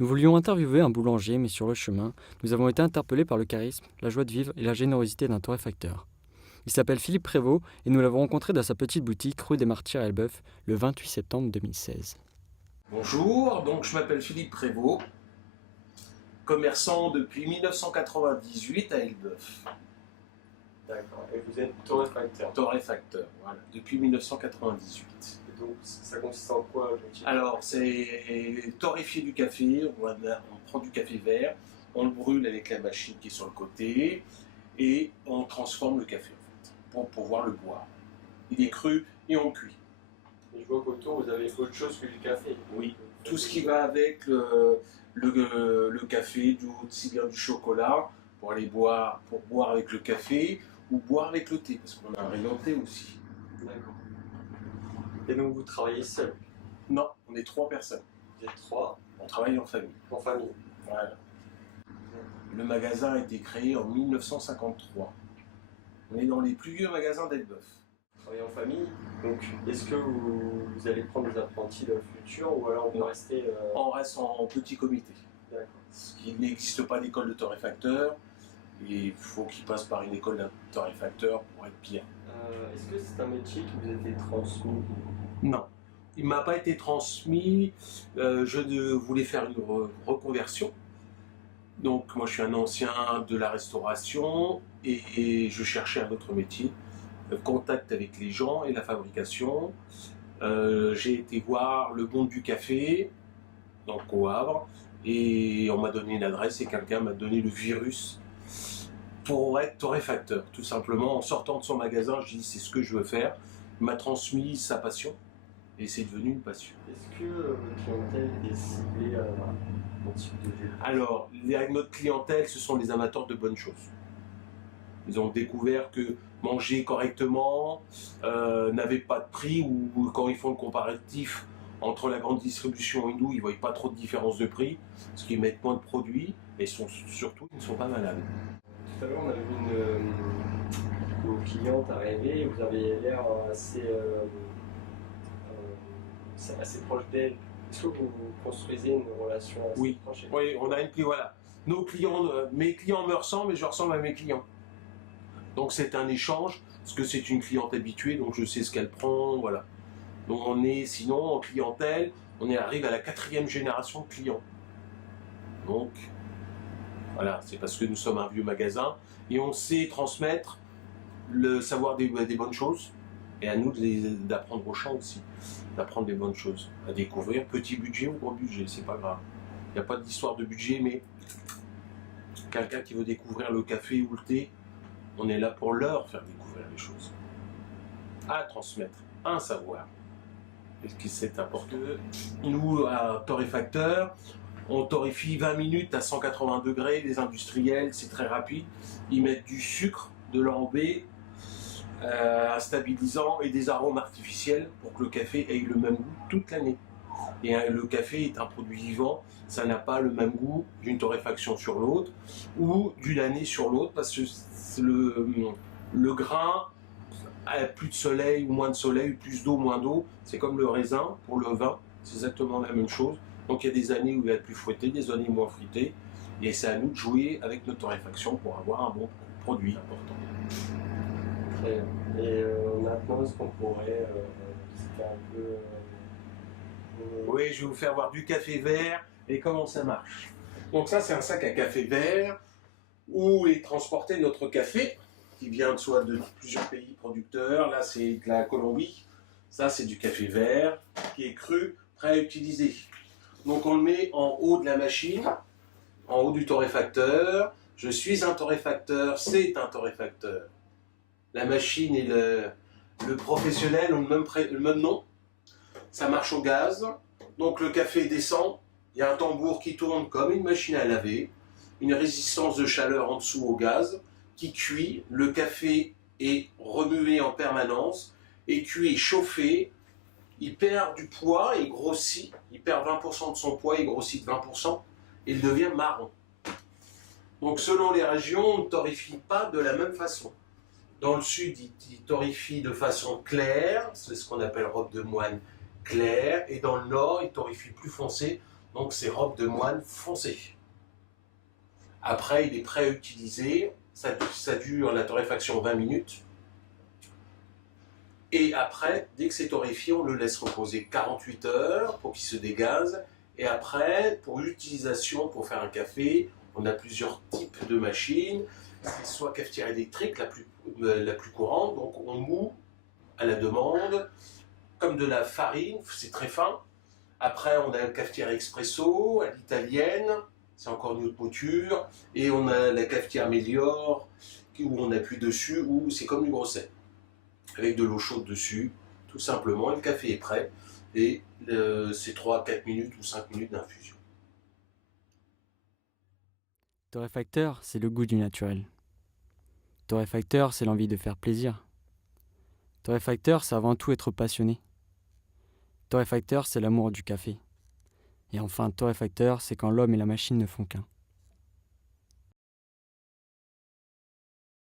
Nous voulions interviewer un boulanger, mais sur le chemin, nous avons été interpellés par le charisme, la joie de vivre et la générosité d'un torréfacteur. Il s'appelle Philippe Prévost et nous l'avons rencontré dans sa petite boutique rue des Martyrs à Elbeuf le 28 septembre 2016. Bonjour, donc je m'appelle Philippe Prévost, commerçant depuis 1998 à Elbeuf. D'accord, et vous êtes torréfacteur. Torréfacteur, voilà, depuis 1998. Et donc ça consiste en quoi le métier? Alors, c'est torréfier du café, on prend du café vert, on le brûle avec la machine qui est sur le côté et on transforme le café en fait, pour pouvoir le boire. Il est cru et on le cuit. Et je vois qu'autour vous avez autre chose que du café. Oui, tout ce qui va avec le café, aussi bien du chocolat pour aller boire, pour boire avec le café ou boire avec le thé, parce qu'on a un rayon thé aussi. D'accord. Et donc vous travaillez seul? Non, on est 3 personnes. Vous êtes 3 On travaille en famille. en famille? Voilà. Le magasin a été créé en 1953. On est dans les plus vieux magasins d'Elbeuf. Vous travaillez en famille, donc est-ce que vous allez prendre des apprentis dans le futur ou alors on peut rester... On reste en petit comité. D'accord. Parce qu'il n'existe pas d'école de torréfacteur et il faut qu'il passe par une école de torréfacteur pour être bien. Est-ce que c'est un métier qui vous a été transmis? Non, il ne m'a pas été transmis. Je voulais faire une reconversion. Donc moi je suis un ancien de la restauration et je cherchais un autre métier. Contact avec les gens et la fabrication. J'ai été voir le monde du café, donc au Havre, et on m'a donné une adresse et quelqu'un m'a donné le virus pour être torréfacteur. Tout simplement, en sortant de son magasin, je dis c'est ce que je veux faire. Il m'a transmis sa passion et c'est devenu une passion. Est-ce que votre clientèle est ciblée à un type de vie? Alors, notre clientèle, ce sont les amateurs de bonnes choses. Ils ont découvert que manger correctement n'avait pas de prix, ou quand ils font le comparatif entre la grande distribution et nous, ils ne voient pas trop de différence de prix, parce qu'ils mettent moins de produits et surtout, ils ne sont pas malades. Tout à l'heure, on a vu vos clientes arriver et vous avez l'air assez proche d'elles. Est-ce que vous construisez une relation assez proche avec Oui, on a une cliente, voilà. Nos clients, mes clients me ressemblent et je ressemble à mes clients. Donc c'est un échange, parce que c'est une cliente habituée, donc je sais ce qu'elle prend, voilà. Donc on est, sinon, en clientèle, arrive à la 4e génération de clients. Donc, voilà, c'est parce que nous sommes un vieux magasin, et on sait transmettre le savoir des bonnes choses, et à nous d'apprendre au champ aussi, d'apprendre des bonnes choses, à découvrir, petit budget ou gros budget, c'est pas grave. Il n'y a pas d'histoire de budget, mais quelqu'un qui veut découvrir le café ou le thé, on est là pour leur faire découvrir les choses, à transmettre un savoir. Et c'est important. Nous, à torréfacteur, on torréfie 20 minutes à 180 degrés. Les industriels, c'est très rapide. Ils mettent du sucre, de l'enrobé, un stabilisant et des arômes artificiels pour que le café ait le même goût toute l'année. Et le café est un produit vivant, ça n'a pas le même goût d'une torréfaction sur l'autre ou d'une année sur l'autre, parce que le grain a plus de soleil ou moins de soleil, plus d'eau, moins d'eau. C'est comme le raisin pour le vin, c'est exactement la même chose. Donc il y a des années où il va être plus fruité, des années moins fruité, et c'est à nous de jouer avec notre torréfaction pour avoir un bon produit important. Très bien. Et maintenant, est-ce qu'on pourrait visiter un peu... Oui, je vais vous faire voir du café vert et comment ça marche. Donc ça, c'est un sac à café vert où est transporté notre café qui vient soit de plusieurs pays producteurs. Là, c'est de la Colombie. Ça, c'est du café vert qui est cru, prêt à utiliser. Donc on le met en haut de la machine, en haut du torréfacteur. Je suis un torréfacteur, c'est un torréfacteur. La machine et le professionnel ont le même nom. Ça marche au gaz, donc le café descend, il y a un tambour qui tourne comme une machine à laver, une résistance de chaleur en dessous au gaz, qui cuit, le café est remué en permanence, et cuit et chauffé, il perd du poids et grossit, il perd 20% de son poids et grossit de 20%, et il devient marron. Donc selon les régions, on ne torréfie pas de la même façon. Dans le sud, il torréfie de façon claire, c'est ce qu'on appelle robe de moine claire, et dans le nord, il torréfie plus foncé, Donc c'est robe de moine foncée. Après, il est prêt à utiliser. Ça dure la torréfaction 20 minutes. Et après, dès que c'est torréfié, on le laisse reposer 48 heures pour qu'il se dégaze. Et après, pour l'utilisation, pour faire un café, on a plusieurs types de machines. C'est soit cafetière électrique, la plus courante, donc on moud à la demande, comme de la farine, c'est très fin. Après, on a la cafetière expresso, à l'italienne, c'est encore une autre mouture. Et on a la cafetière Mélior, où on appuie dessus, où c'est comme du grosset, avec de l'eau chaude dessus, tout simplement. Et le café est prêt, et c'est 3-4 minutes ou 5 minutes d'infusion. Torréfacteur, c'est le goût du naturel. Torréfacteur, c'est l'envie de faire plaisir. Torréfacteur, c'est avant tout être passionné. Torréfacteur, c'est l'amour du café. Et enfin, torréfacteur, c'est quand l'homme et la machine ne font qu'un.